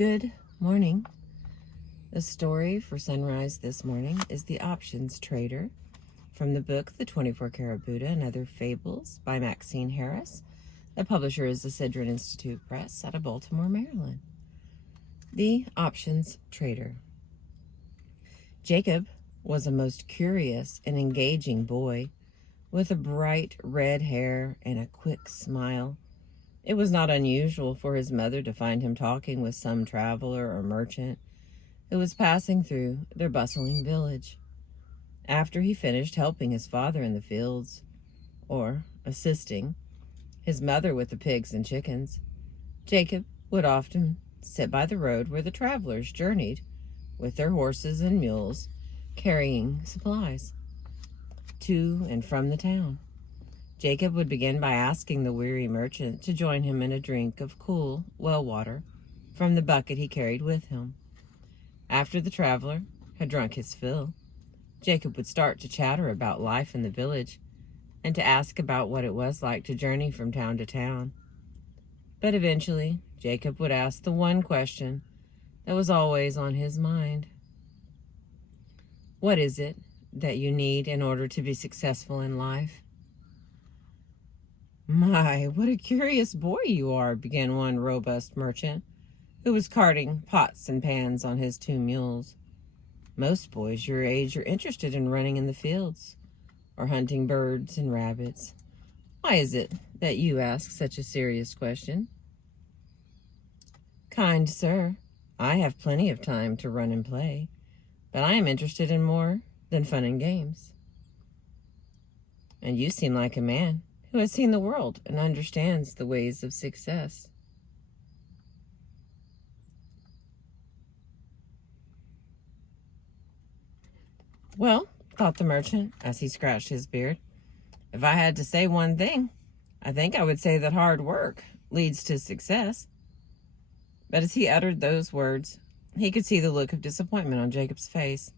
Good morning. The story for sunrise this morning is The Options Trader from the book The 24 Carat Buddha and Other Fables by Maxine Harris. The publisher is the Sidran Institute Press out of Baltimore, Maryland. The Options Trader. Jacob was a most curious and engaging boy with a bright red hair and a quick smile. It was not unusual for his mother to find him talking with some traveler or merchant who was passing through their bustling village. After he finished helping his father in the fields, or assisting his mother with the pigs and chickens, Jacob would often sit by the road where the travelers journeyed with their horses and mules, carrying supplies to and from the town. Jacob would begin by asking the weary merchant to join him in a drink of cool well water from the bucket he carried with him. After the traveler had drunk his fill, Jacob would start to chatter about life in the village and to ask about what it was like to journey from town to town. But eventually, Jacob would ask the one question that was always on his mind. What is it that you need in order to be successful in life? "My, what a curious boy you are," began one robust merchant who was carting pots and pans on his 2 mules. "Most boys your age are interested in running in the fields or hunting birds and rabbits. Why is it that you ask such a serious question?" "Kind sir, I have plenty of time to run and play, but I am interested in more than fun and games." "And you seem like a man who has seen the world and understands the ways of success." "Well," thought the merchant as he scratched his beard, "if I had to say one thing, I think I would say that hard work leads to success." But as he uttered those words, he could see the look of disappointment on Jacob's face.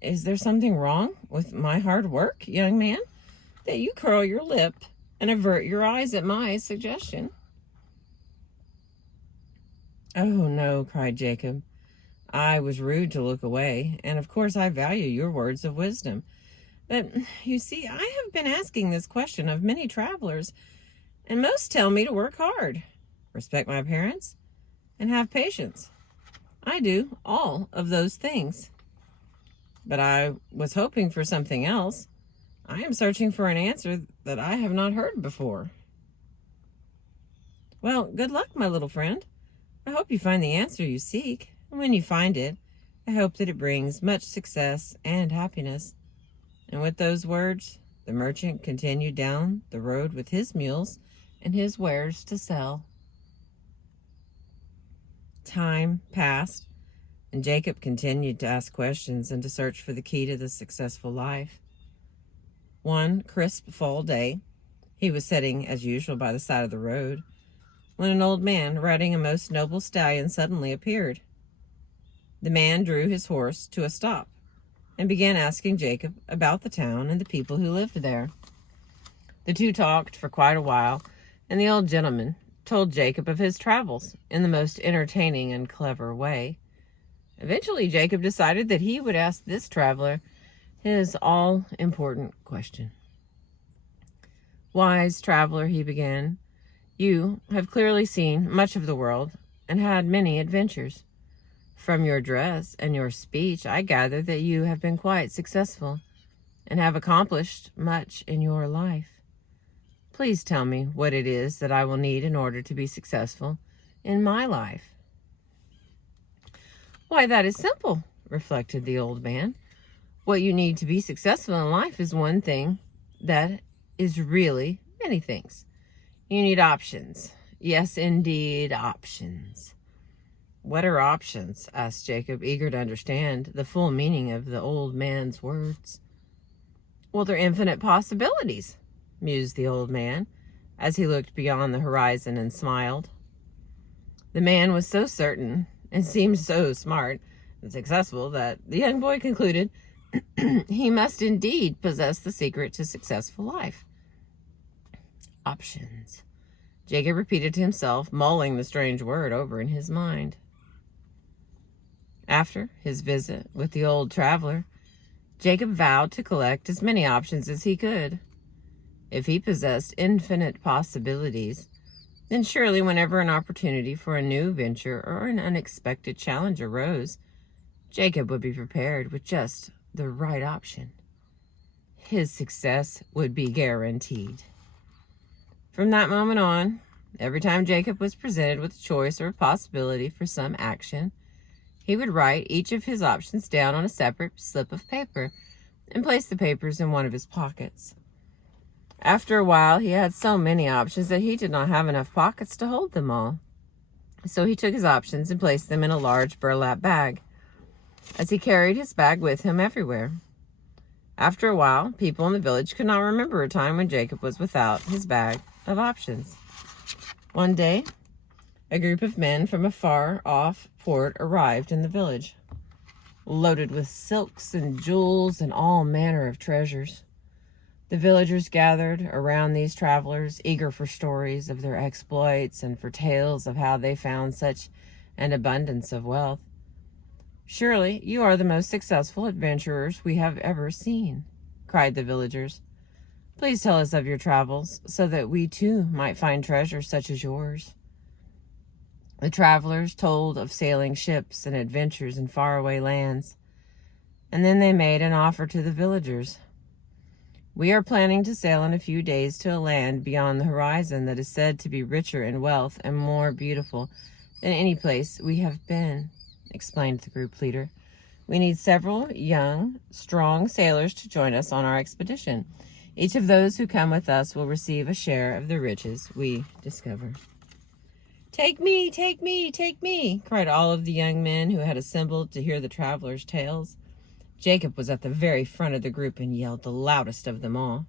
"Is there something wrong with my hard work, young man, that you curl your lip and avert your eyes at my suggestion?" "Oh, no," cried Jacob. "I was rude to look away, and of course I value your words of wisdom. But, you see, I have been asking this question of many travelers, and most tell me to work hard, respect my parents, and have patience. I do all of those things. But I was hoping for something else. I am searching for an answer that I have not heard before." "Well, good luck, my little friend. I hope you find the answer you seek. And when you find it, I hope that it brings much success and happiness." And with those words, the merchant continued down the road with his mules and his wares to sell. Time passed, and Jacob continued to ask questions and to search for the key to the successful life. One crisp fall day, he was sitting as usual by the side of the road when an old man riding a most noble stallion suddenly appeared. The man drew his horse to a stop and began asking Jacob about the town and the people who lived there. The two talked for quite a while, and the old gentleman told Jacob of his travels in the most entertaining and clever way. Eventually, Jacob decided that he would ask this traveler his all-important question. "Wise traveler," he began, "you have clearly seen much of the world and had many adventures. From your dress and your speech, I gather that you have been quite successful and have accomplished much in your life. Please tell me what it is that I will need in order to be successful in my life." "Why, that is simple," reflected the old man. "What you need to be successful in life is one thing that is really many things. You need options. Yes, indeed, options." "What are options?" asked Jacob, eager to understand the full meaning of the old man's words. "Well, they're infinite possibilities," mused the old man as he looked beyond the horizon and smiled. The man was so certain and seemed so smart and successful that the young boy concluded he must indeed possess the secret to successful life. Options. Jacob repeated to himself, mulling the strange word over in his mind. After his visit with the old traveler, Jacob vowed to collect as many options as he could. If he possessed infinite possibilities, then surely whenever an opportunity for a new venture or an unexpected challenge arose, Jacob would be prepared with just the right option. His success would be guaranteed. From that moment on, every time Jacob was presented with a choice or a possibility for some action, he would write each of his options down on a separate slip of paper and place the papers in one of his pockets. After a while, he had so many options that he did not have enough pockets to hold them all. So he took his options and placed them in a large burlap bag, as he carried his bag with him everywhere. After a while, people in the village could not remember a time when Jacob was without his bag of options. One day, a group of men from a far-off port arrived in the village, loaded with silks and jewels and all manner of treasures. The villagers gathered around these travelers, eager for stories of their exploits and for tales of how they found such an abundance of wealth. "Surely you are the most successful adventurers we have ever seen," cried the villagers. "Please tell us of your travels, so that we too might find treasure such as yours." The travelers told of sailing ships and adventures in faraway lands, and then they made an offer to the villagers. "We are planning to sail in a few days to a land beyond the horizon that is said to be richer in wealth and more beautiful than any place we have been," explained the group leader. "We need several young, strong sailors to join us on our expedition. Each of those who come with us will receive a share of the riches we discover." "Take me, take me, take me," cried all of the young men who had assembled to hear the travelers' tales. Jacob was at the very front of the group and yelled the loudest of them all.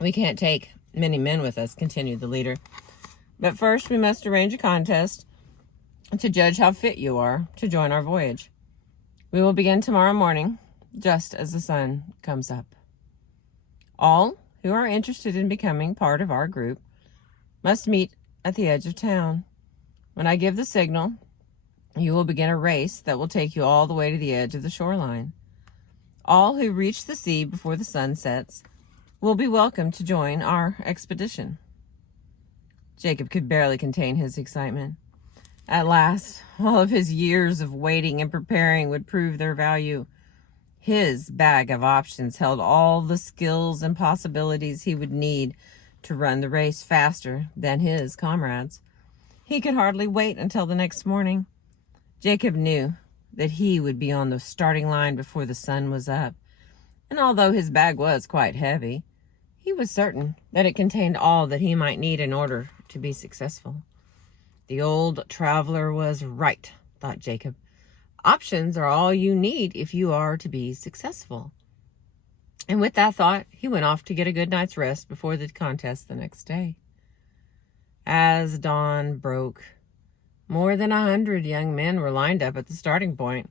"We can't take many men with us," continued the leader. "But first we must arrange a contest to judge how fit you are to join our voyage. We will begin tomorrow morning, just as the sun comes up. All who are interested in becoming part of our group must meet at the edge of town. When I give the signal, you will begin a race that will take you all the way to the edge of the shoreline. All who reach the sea before the sun sets will be welcome to join our expedition." Jacob could barely contain his excitement. At last, all of his years of waiting and preparing would prove their value. His bag of options held all the skills and possibilities he would need to run the race faster than his comrades. He could hardly wait until the next morning. Jacob knew that he would be on the starting line before the sun was up, and although his bag was quite heavy, he was certain that it contained all that he might need in order to be successful. The old traveler was right, thought Jacob. Options are all you need if you are to be successful. And with that thought, he went off to get a good night's rest before the contest the next day. As dawn broke, more than 100 young men were lined up at the starting point.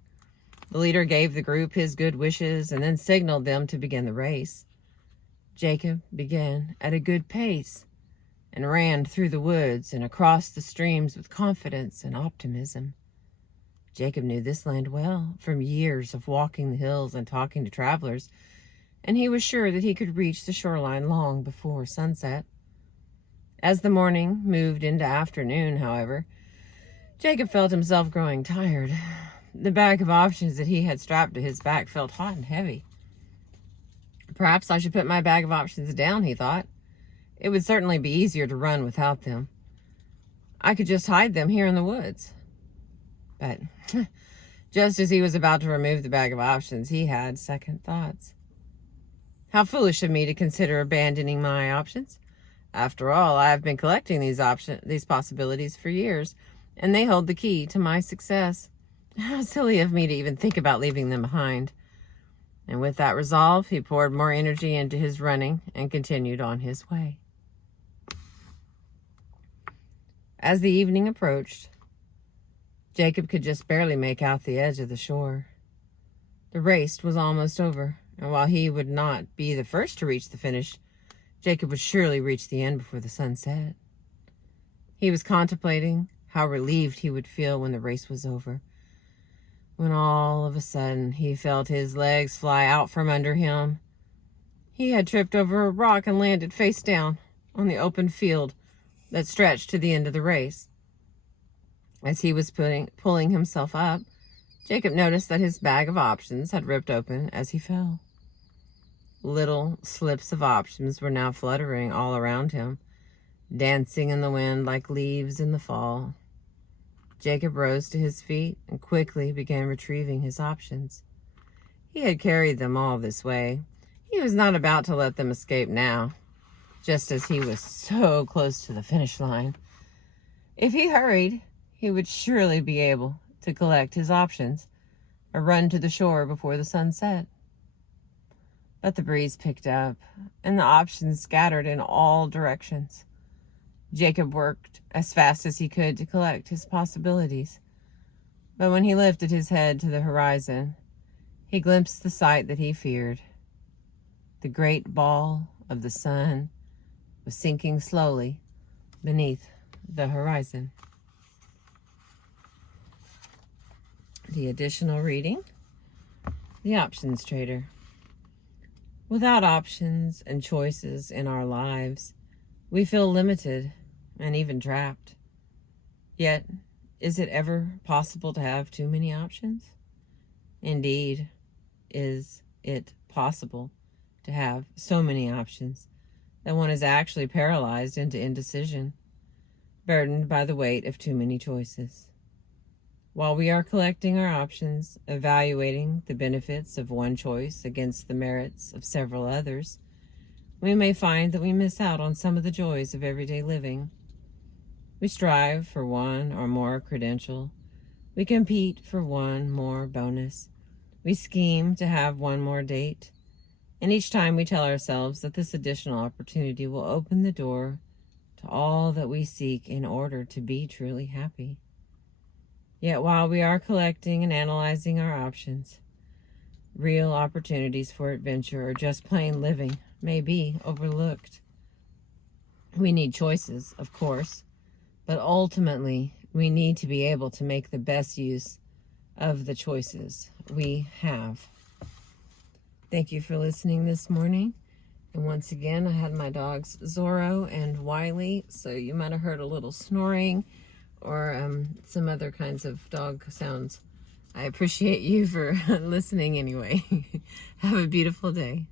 The leader gave the group his good wishes and then signaled them to begin the race. Jacob began at a good pace and ran through the woods and across the streams with confidence and optimism. Jacob knew this land well from years of walking the hills and talking to travelers, and he was sure that he could reach the shoreline long before sunset. As the morning moved into afternoon, however, Jacob felt himself growing tired. The bag of options that he had strapped to his back felt hot and heavy. "Perhaps I should put my bag of options down," he thought. "It would certainly be easier to run without them. I could just hide them here in the woods." But just as he was about to remove the bag of options, he had second thoughts. "How foolish of me to consider abandoning my options. After all, I have been collecting these possibilities for years, and they hold the key to my success. How silly of me to even think about leaving them behind." And with that resolve, he poured more energy into his running and continued on his way. As the evening approached, Jacob could just barely make out the edge of the shore. The race was almost over, and while he would not be the first to reach the finish, Jacob would surely reach the end before the sun set. He was contemplating how relieved he would feel when the race was over, when all of a sudden he felt his legs fly out from under him. He had tripped over a rock and landed face down on the open field that stretched to the end of the race. As he was pulling himself up, Jacob noticed that his bag of options had ripped open as he fell. Little slips of options were now fluttering all around him, dancing in the wind like leaves in the fall. Jacob rose to his feet and quickly began retrieving his options. He had carried them all this way. He was not about to let them escape now, just as he was so close to the finish line. If he hurried, he would surely be able to collect his options or run to the shore before the sun set. But the breeze picked up, and the options scattered in all directions. Jacob worked as fast as he could to collect his possibilities. But when he lifted his head to the horizon, he glimpsed the sight that he feared. The great ball of the sun was sinking slowly beneath the horizon. The additional reading, The Options Trader. Without options and choices in our lives, we feel limited and even trapped. Yet, is it ever possible to have too many options? Indeed, is it possible to have so many options that one is actually paralyzed into indecision, burdened by the weight of too many choices. While we are collecting our options, evaluating the benefits of one choice against the merits of several others, we may find that we miss out on some of the joys of everyday living. We strive for one or more credential. We compete for one more bonus. We scheme to have one more date. And each time we tell ourselves that this additional opportunity will open the door to all that we seek in order to be truly happy. Yet while we are collecting and analyzing our options, real opportunities for adventure or just plain living may be overlooked. We need choices, of course, but ultimately we need to be able to make the best use of the choices we have. Thank you for listening this morning. And once again, I had my dogs Zorro and Wiley, so you might have heard a little snoring or some other kinds of dog sounds. I appreciate you for listening anyway. Have a beautiful day.